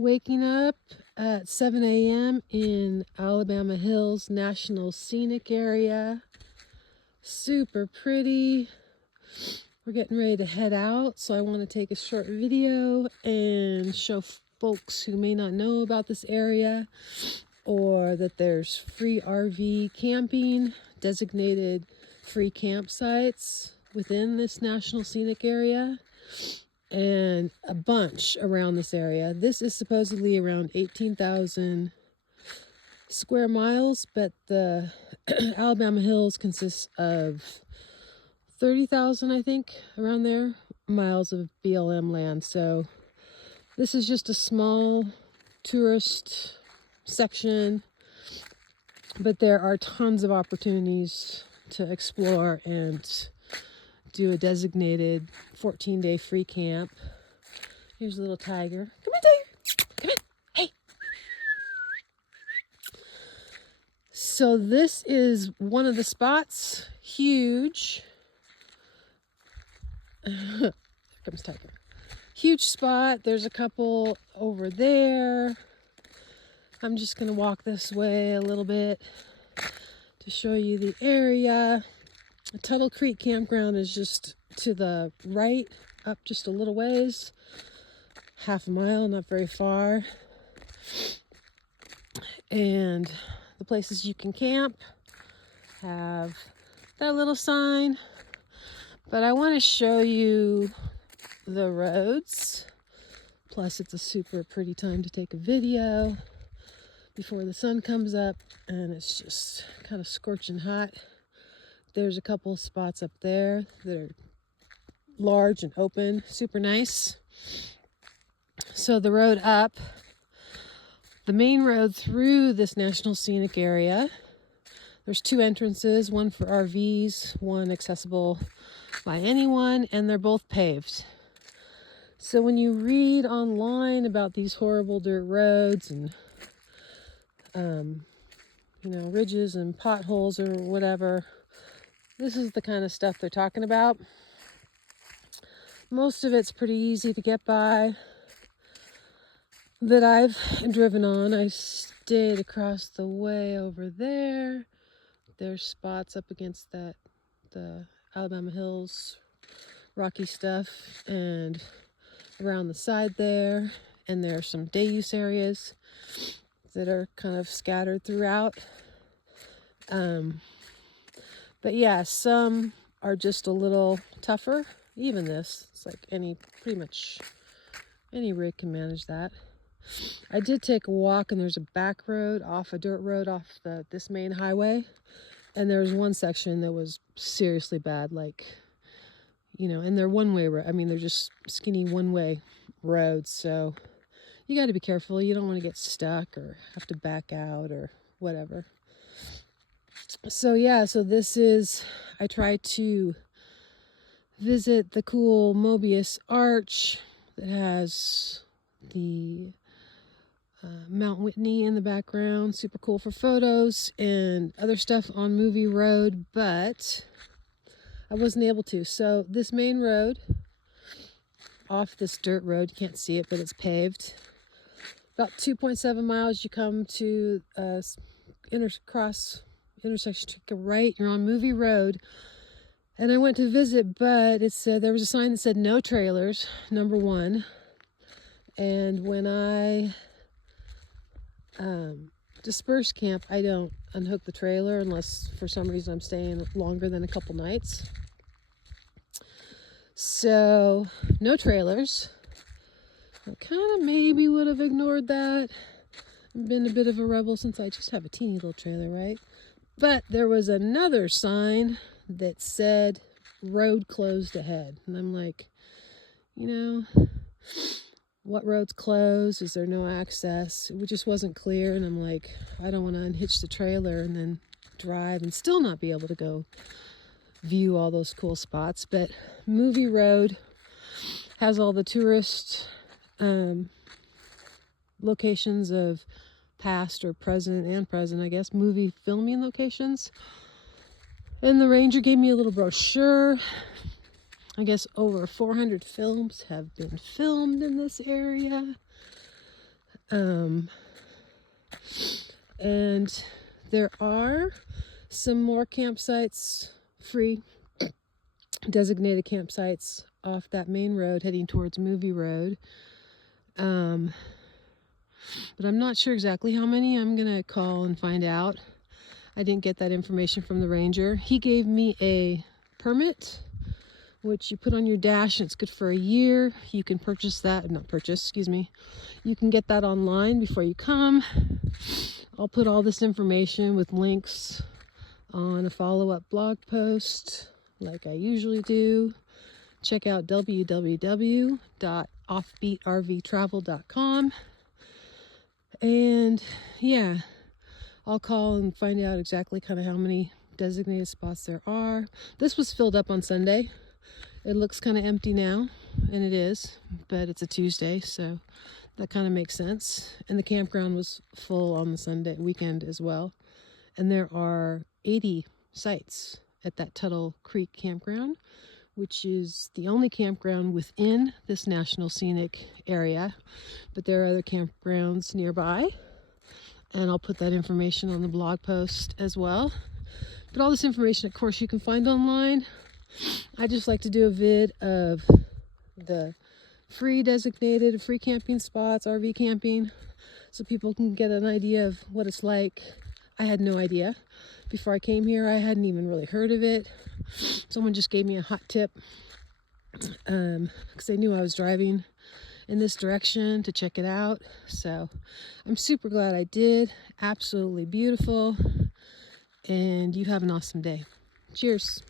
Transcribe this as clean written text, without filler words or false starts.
Waking up at 7 a.m. in Alabama Hills National Scenic area. Super pretty. We're getting ready to head out, so I want to take a short video and show folks who may not know about this area or that there's free RV camping, designated free campsites within this National Scenic area, and a bunch around this area. This is supposedly around 18,000 square miles, but the Alabama Hills consists of 30,000, I think, around there, miles of BLM land. So this is just a small tourist section, but there are tons of opportunities to explore and do a designated 14-day free camp. Here's a little tiger. Come here, tiger. Come in. Hey. So this is one of the spots. Huge. Here comes tiger. Huge spot. There's a couple over there. I'm just going to walk this way a little bit to show you the area. The Tuttle Creek Campground is just to the right, up just a little ways. Half a mile, not very far. And the places you can camp have that little sign. But I want to show you the roads. Plus, it's a super pretty time to take a video before the sun comes up and it's just kind of scorching hot. There's a couple spots up there that are large and open, super nice. So the road up, the main road through this National Scenic area, there's two entrances, one for RVs, one accessible by anyone, and they're both paved. So when you read online about these horrible dirt roads and ridges and potholes or whatever, this is the kind of stuff they're talking about. Most of it's pretty easy to get by that I've driven on. I stayed across the way over there. There's spots up against the Alabama Hills rocky stuff and around the side there. And there are some day use areas that are kind of scattered throughout. But yeah, some are just a little tougher. Even this, it's like pretty much any rig can manage that. I did take a walk, and there's a back road off a dirt road off this main highway. And there was one section that was seriously bad, and they're one-way road. I mean, they're just skinny one-way roads. So you got to be careful. You don't want to get stuck or have to back out or whatever. So yeah, I tried to visit the cool Mobius arch that has the Mount Whitney in the background. Super cool for photos and other stuff on Movie Road, but I wasn't able to. So this main road, off this dirt road, you can't see it, but it's paved. About 2.7 miles, you come to intersection, take a right, you're on Movie Road. And I went to visit, but it said there was a sign that said no trailers, number one. And when I disperse camp, I don't unhook the trailer unless for some reason I'm staying longer than a couple nights. So no trailers. I kind of maybe would have ignored that. I've been a bit of a rebel since I just have a teeny little trailer, right? But there was another sign that said road closed ahead. And I'm like, what road's closed? Is there no access? It just wasn't clear. And I'm like, I don't want to unhitch the trailer and then drive and still not be able to go view all those cool spots. But Movie Road has all the tourist locations of past or present I guess, movie filming locations. And the ranger gave me a little brochure. I guess over 400 films have been filmed in this area. And there are some more campsites, free designated campsites off that main road heading towards Movie Road. But I'm not sure exactly how many. I'm gonna call and find out. I didn't get that information from the ranger. He gave me a permit, which you put on your dash, and it's good for a year. You can purchase that, not purchase, excuse me. You can get that online before you come. I'll put all this information with links on a follow-up blog post, like I usually do. Check out www.offbeatrvtravel.com. And yeah, I'll call and find out exactly kind of how many designated spots there are. This was filled up on Sunday. It looks kind of empty now, and it is, but it's a Tuesday, so that kind of makes sense. And the campground was full on the Sunday weekend as well. And there are 80 sites at that Tuttle Creek campground, which is the only campground within this National Scenic area. But there are other campgrounds nearby, and I'll put that information on the blog post as well. But all this information, of course, you can find online. I just like to do a vid of the free designated, free camping spots, RV camping, so people can get an idea of what it's like. I had no idea. Before I came here, I hadn't even really heard of it. Someone just gave me a hot tip because they knew I was driving in this direction to check it out. So I'm super glad I did. Absolutely beautiful. And you have an awesome day. Cheers.